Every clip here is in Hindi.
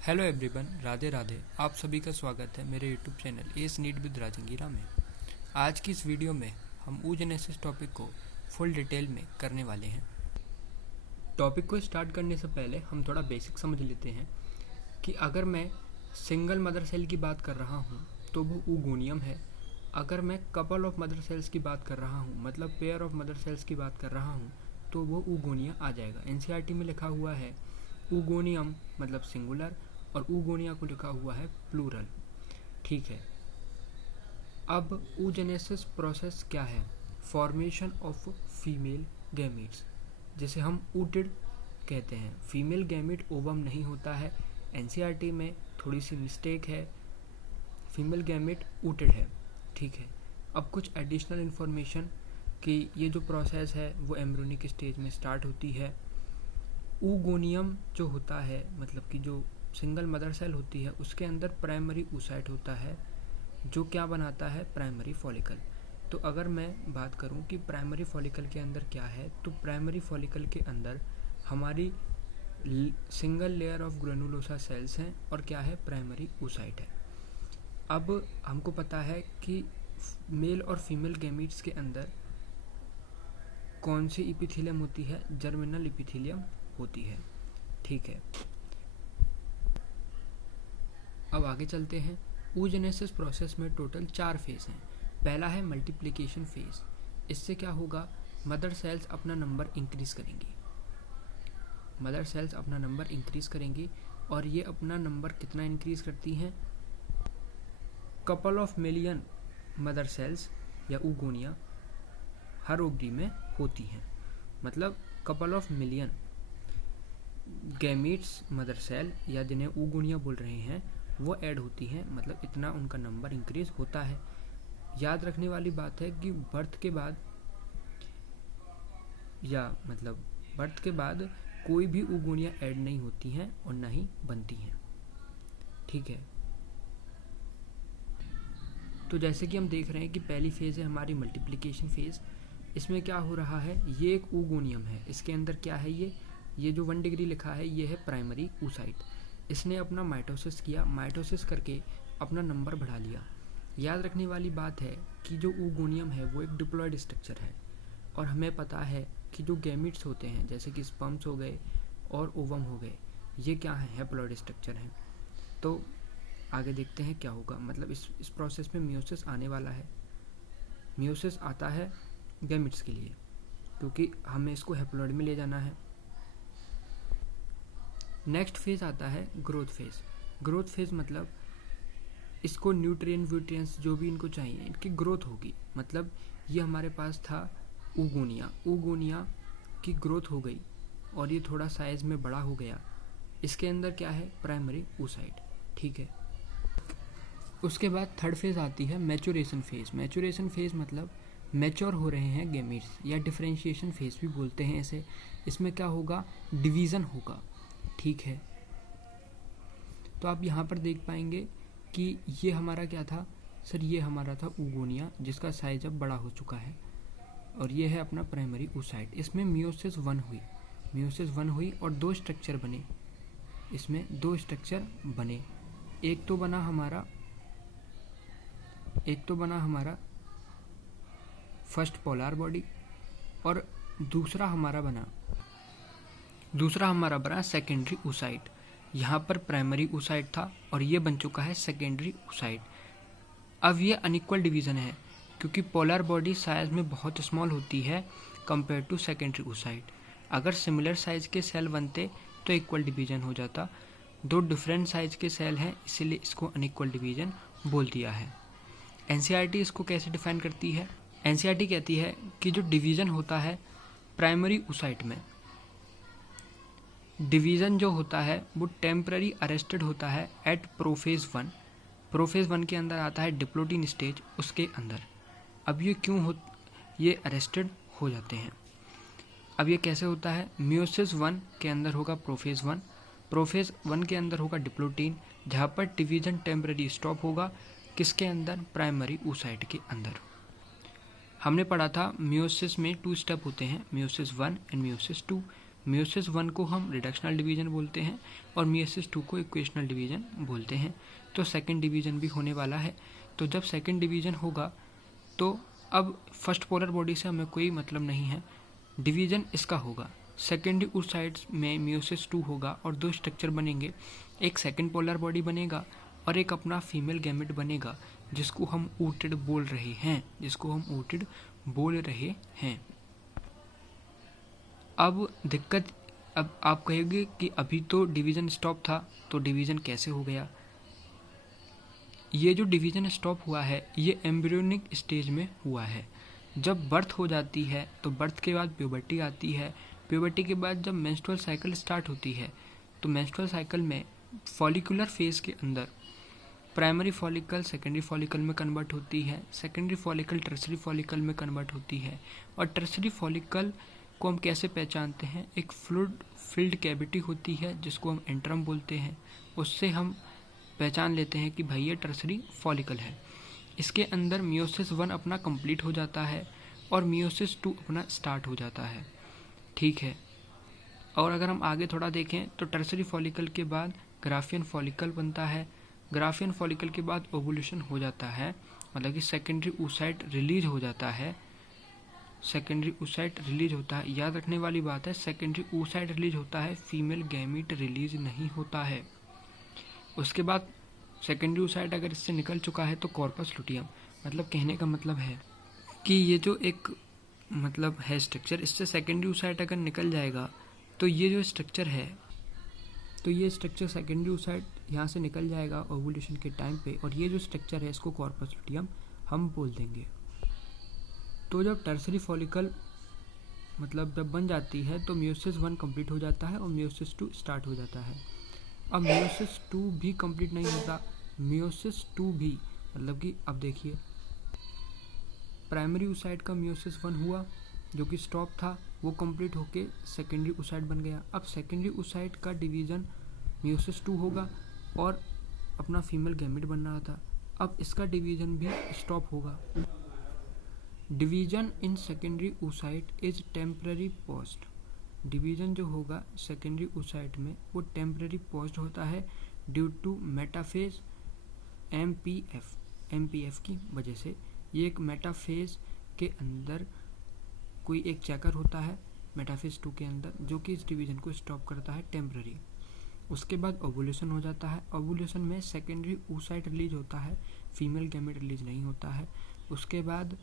Hello everyone, Radhe Radhe. आप सभी का स्वागत है मेरे यूट्यूब चैनल एस नीट विद राजंगीरा में। आज की इस वीडियो में हम ऊजेनेसिस टॉपिक को फुल डिटेल में करने वाले हैं। टॉपिक को स्टार्ट करने से पहले हम थोड़ा बेसिक समझ लेते हैं कि अगर मैं सिंगल मदर सेल की बात कर रहा हूँ तो वो ऊगोनियम है। अगर मैं कपल ऑफ मदर सेल्स की बात कर रहा हूँ, मतलब पेयर ऑफ मदर सेल्स की बात कर रहा हूँ, तो वो ऊगोनिया आ जाएगा। एनसीईआरटी में लिखा हुआ है ऊगोनियम मतलब सिंगुलर और ऊगोनिया को लिखा हुआ है प्लूरल। ठीक है, अब ऊजेनेसिस प्रोसेस क्या है? फॉर्मेशन ऑफ फीमेल गैमीट्स, जिसे हम ऊटिड कहते हैं। फीमेल गैमीट ओवम नहीं होता है। एनसीईआरटी में थोड़ी सी मिस्टेक है, फीमेल गैमीट ऊटिड है। ठीक है, अब कुछ एडिशनल इन्फॉर्मेशन कि ये जो प्रोसेस है वो एम्ब्रियोनिक स्टेज में स्टार्ट होती है। ऊगोनियम जो होता है, मतलब कि जो सिंगल मदर सेल होती है, उसके अंदर प्राइमरी oocyte होता है जो क्या बनाता है? Primary follicle. तो अगर मैं बात करूं कि प्राइमरी फॉलिकल के अंदर क्या है, तो प्राइमरी फॉलिकल के अंदर हमारी single layer of granulosa cells हैं और क्या है? प्राइमरी oocyte है। अब हमको पता है कि मेल और फीमेल गैमीट्स के अंदर कौन सी इपिथीलियम होती है? जर्मिनल इपिथीलियम होती है। ठीक है, अब आगे चलते हैं। oogenesis प्रोसेस में टोटल 4 फेज हैं। पहला है मल्टीप्लिकेशन फेज। इससे क्या होगा? मदर सेल्स अपना नंबर इंक्रीज करेंगी। मदर सेल्स अपना नंबर इंक्रीज करेंगी और ये अपना नंबर कितना इंक्रीज करती हैं? Couple of million mother cells या ऊगोनिया हर ओवरी में होती हैं। मतलब couple of million gametes mother cell या जिन्हें ऊगोनिया बोल रहे हैं वो ऐड होती हैं, मतलब इतना उनका नंबर इंक्रीज होता है। याद रखने वाली बात है कि बर्थ के बाद कोई भी ऊगोनिया ऐड नहीं होती हैं और ना ही बनती हैं। ठीक है, तो जैसे कि हम देख रहे हैं कि पहली फेज है हमारी मल्टीप्लिकेशन फेज। इसमें क्या हो रहा है? ये एक ऊगोनियम है, इसके अंदर क्या है? ये जो 1 डिग्री लिखा है ये है प्राइमरी oocyte। इसने अपना माइटोसिस किया, माइटोसिस करके अपना नंबर बढ़ा लिया। याद रखने वाली बात है कि जो ऊगोनियम है वो एक डिप्लॉयड स्ट्रक्चर है और हमें पता है कि जो गैमीट्स होते हैं जैसे कि स्पर्म्स हो गए और ओवम हो गए, ये क्या है? हैप्लॉयड स्ट्रक्चर है। तो आगे देखते हैं क्या होगा। मतलब इस प्रोसेस में मियोसिस आने वाला है। मियोसिस आता है गैमीट्स के लिए क्योंकि हमें इसको हैप्लॉयड में ले जाना है। नेक्स्ट फेज आता है ग्रोथ फेज। ग्रोथ फेज मतलब इसको न्यूट्रिएंट्स जो भी इनको चाहिए इनकी ग्रोथ होगी। मतलब ये हमारे पास था ऊगोनिया की ग्रोथ हो गई और ये थोड़ा साइज में बड़ा हो गया। इसके अंदर क्या है? Primary oocyte। ठीक है, उसके बाद थर्ड फेज आती है मैचुरेशन फेज। मैचुरेशन फेज मतलब मैच्योर हो रहे हैं गैमीट्स या डिफरेंशिएशन फेज भी बोलते हैं इसे। इसमें क्या होगा? डिवीज़न होगा। ठीक है, तो आप यहाँ पर देख पाएंगे कि ये हमारा क्या था? सर ये हमारा था ऊगोनिया जिसका साइज अब बड़ा हो चुका है और ये है अपना प्राइमरी oocyte। इसमें मियोसिस 1 हुई और 2 स्ट्रक्चर बने। इसमें 2 स्ट्रक्चर बने। एक तो बना फर्स्ट पोलर बॉडी और दूसरा हमारा बना सेकेंडरी oocyte। यहाँ पर प्राइमरी oocyte था और ये बन चुका है सेकेंडरी oocyte। अब ये अनइक्वल डिवीज़न है क्योंकि पोलर बॉडी साइज में बहुत स्मॉल होती है कंपेयर टू सेकेंडरी oocyte। अगर सिमिलर साइज के सेल बनते तो इक्वल डिवीज़न हो जाता। 2 डिफरेंट साइज के सेल हैं इसीलिए इसको अनइक्वल डिवीज़न बोल दिया है। एनसीईआरटी इसको कैसे डिफाइन करती है? एनसीईआरटी कहती है कि जो डिवीज़न होता है प्राइमरी oocyte में, डिवीज़न जो होता है वो टेम्पररी अरेस्टेड होता है एट प्रोफेज 1। प्रोफेज 1 के अंदर आता है डिप्लोटिन स्टेज, उसके अंदर। अब ये ये अरेस्टेड हो जाते हैं। अब ये कैसे होता है? मियोसिस 1 के अंदर होगा प्रोफेज 1 के अंदर होगा डिप्लोटिन, जहाँ पर डिवीज़न टेम्पररी स्टॉप होगा। किसके अंदर? प्राइमरी oocyte के अंदर। हमने पढ़ा था मियोसिस में 2 स्टेप होते हैं, मियोसिस 1 एंड मियोसिस 2। मियोसिस 1 को हम रिडक्शनल डिवीजन बोलते हैं और मियोसिस 2 को इक्वेशनल डिवीजन बोलते हैं। तो सेकंड डिवीजन भी होने वाला है। तो जब सेकंड डिवीजन होगा तो अब फर्स्ट पोलर बॉडी से हमें कोई मतलब नहीं है, डिवीजन इसका होगा। सेकेंडरी उस साइड में मियोसिस 2 होगा और दो स्ट्रक्चर बनेंगे, एक सेकंड पोलर बॉडी बनेगा और एक अपना फीमेल गैमेट बनेगा जिसको हम ऊटेड बोल रहे हैं। अब दिक्कत, अब आप कहेंगे कि अभी तो डिवीज़न स्टॉप था, तो डिवीज़न कैसे हो गया? ये जो डिवीज़न स्टॉप हुआ है ये एम्ब्रियोनिक स्टेज में हुआ है। जब बर्थ हो जाती है तो बर्थ के बाद प्यूबर्टी आती है, प्यूबर्टी के बाद जब मेंस्ट्रुअल साइकिल स्टार्ट होती है तो मेंस्ट्रुअल साइकिल में फॉलिकुलर फेज के अंदर प्राइमरी फॉलिकल सेकेंडरी फॉलिकल में कन्वर्ट होती है, सेकेंडरी फॉलिकल टर्सरी फॉलिकल में कन्वर्ट होती है। और टर्सरी फॉलिकल को हम कैसे पहचानते हैं? एक फ्लूइड फिल्ड कैविटी होती है जिसको हम एंट्रम बोलते हैं, उससे हम पहचान लेते हैं कि भाई ये टर्सरी फॉलिकल है। इसके अंदर मियोसिस 1 अपना कंप्लीट हो जाता है और मियोसिस 2 अपना स्टार्ट हो जाता है, ठीक है। और अगर हम आगे थोड़ा देखें तो टर्सरी फॉलिकल के बाद ग्राफियन फॉलिकल बनता है, ग्राफियन फॉलिकल के बाद ओवुलेशन हो जाता है, मतलब कि सेकेंडरी oocyte रिलीज हो जाता है। सेकेंडरी oocyte रिलीज होता है, याद रखने वाली बात है, सेकेंडरी oocyte रिलीज होता है, फीमेल गैमीट रिलीज नहीं होता है। उसके बाद सेकेंडरी oocyte अगर इससे निकल चुका है तो कॉर्पस लुटियम, मतलब कहने का मतलब है कि ये जो एक मतलब है स्ट्रक्चर, इससे सेकेंडरी oocyte अगर निकल जाएगा तो ये जो स्ट्रक्चर है, तो ये स्ट्रक्चर सेकेंडरी oocyte यहाँ से निकल जाएगा ओवुलेशन के टाइम पे, और ये जो स्ट्रक्चर है इसको कॉर्पस लुटियम हम बोल देंगे। तो जब टर्सरी फॉलिकल मतलब जब बन जाती है तो मियोसिस 1 कंप्लीट हो जाता है और मियोसिस 2 स्टार्ट हो जाता है। अब मियोसिस 2 भी कंप्लीट नहीं होता, मियोसिस 2 भी मतलब कि अब देखिए प्राइमरी oocyte का मियोसिस 1 हुआ जो कि स्टॉप था, वो कंप्लीट होके सेकेंडरी oocyte बन गया। अब सेकेंडरी oocyte का डिवीज़न मियोसिस 2 होगा और अपना फीमेल गैमेट बन रहा था, अब इसका डिवीज़न भी स्टॉप होगा। Division in secondary oocyte is temporary paused, division जो होगा सेकेंडरी oocyte में वो टेम्पररी पॉज्ड होता है ड्यू टू मेटाफेज एमपीएफ की वजह से। ये एक मेटाफेज के अंदर कोई एक चेकर होता है मेटाफेज 2 के अंदर जो कि इस डिवीज़न को स्टॉप करता है टेम्पररी। उसके बाद ओवुलेशन हो जाता है, ओवुलेशन में सेकेंडरी oocyte रिलीज होता है, फीमेल गैमेट रिलीज नहीं होता है। उसके बाद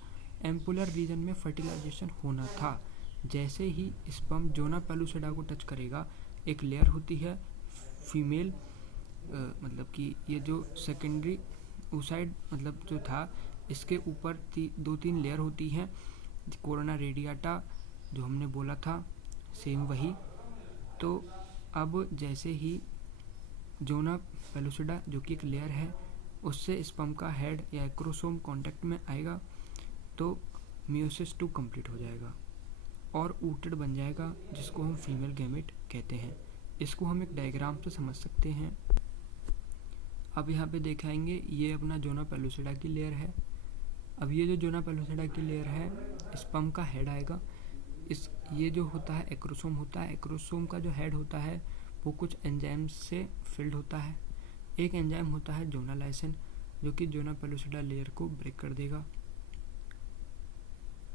एम्पुलर रीजन में फर्टिलाइजेशन होना था, जैसे ही स्पर्म जोना पेलुसिडा को टच करेगा एक लेयर होती है फीमेल, मतलब कि ये जो सेकेंडरी oocyte मतलब जो था इसके ऊपर 2-3 लेयर होती हैं, कोरोना रेडियाटा जो हमने बोला था सेम वही। तो अब जैसे ही जोना पेलुसिडा जो कि एक लेयर है उससे स्पर्म का हेड या एक्रोसोम कांटेक्ट में आएगा तो मियोसिस 2 कंप्लीट हो जाएगा और ऊटेड बन जाएगा जिसको हम फीमेल गैमेट कहते हैं। इसको हम एक डायग्राम से समझ सकते हैं। अब यहाँ पे दिखाएंगे ये अपना जोना पेलुसिडा की लेयर है। अब ये जो जोना पेलुसिडा की लेयर है स्पर्म का हेड आएगा, ये जो होता है एक्रोसोम होता है, एक्रोसोम का जो हेड होता है वो कुछ एंजाइम से फिल्ड होता है। एक एंजाइम होता है जोनालाइसिन जो कि जोना पेलुसिडा लेयर को ब्रेक कर देगा,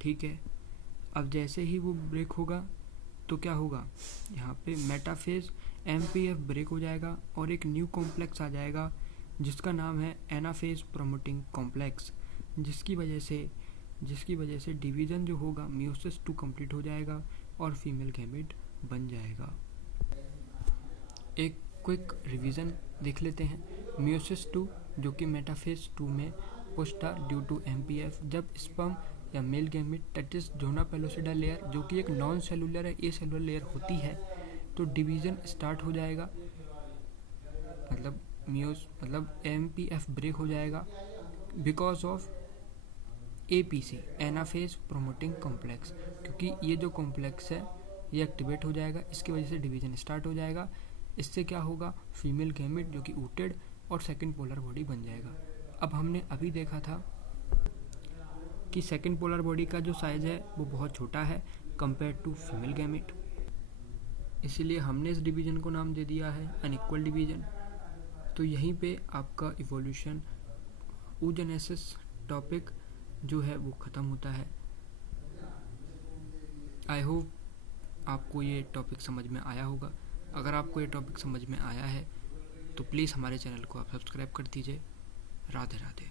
ठीक है। अब जैसे ही वो ब्रेक होगा तो क्या होगा, यहाँ पे मेटाफेज एमपीएफ ब्रेक हो जाएगा और एक न्यू कॉम्प्लेक्स आ जाएगा जिसका नाम है एनाफेज प्रोमोटिंग कॉम्प्लेक्स, जिसकी वजह से डिवीज़न जो होगा मियोसिस 2 कंप्लीट हो जाएगा और फीमेल गैमेट बन जाएगा। एक क्विक रिवीजन देख लेते हैं। मियोसिस 2 जो कि मेटाफेज 2 में पुष्ट था ड्यू टू एमपीएफ, जब स्पर्म या male gamete touches zona pellucida layer जो कि एक नॉन सेलुलर है, ए सेलुलर लेयर होती है, तो डिवीज़न स्टार्ट हो जाएगा, मतलब एमपीएफ ब्रेक हो जाएगा because of APC anaphase promoting complex, क्योंकि ये जो कॉम्प्लेक्स है ये एक्टिवेट हो जाएगा, इसकी वजह से डिवीज़न स्टार्ट हो जाएगा। इससे क्या होगा, फीमेल गैमेट जो कि ऊटेड और सेकंड पोलर बॉडी बन जाएगा। अब हमने अभी देखा था कि सेकंड पोलर बॉडी का जो साइज है वो बहुत छोटा है कंपेयर टू फीमेल गैमेट। इसीलिए हमने इस डिवीज़न को नाम दे दिया है अनइक्वल डिवीज़न। तो यहीं पे आपका इवोल्यूशन oogenesis टॉपिक जो है वो ख़त्म होता है। आई होप आपको ये टॉपिक समझ में आया होगा। अगर आपको ये टॉपिक समझ में आया है तो प्लीज़ हमारे चैनल को आप सब्सक्राइब कर दीजिए। राधे राधे।